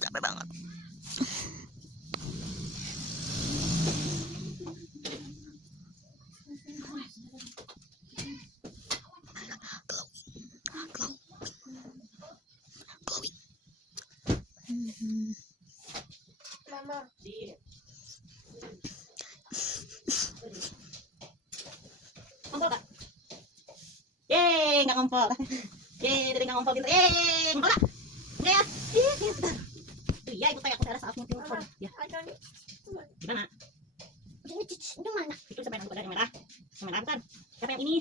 capek banget. Mama. Ngompol kak? Yeay, nggak ngompol. Yeay, dari nggak ngompol gitu. Yeay, ngompol kak? Enggak ya? Iya, ibu kayak aku rasa aku ngompol. Ya, gimana? Itu mana? Itu siapa yang ada yang merah? Yang merah bukan? Siapa yang ini?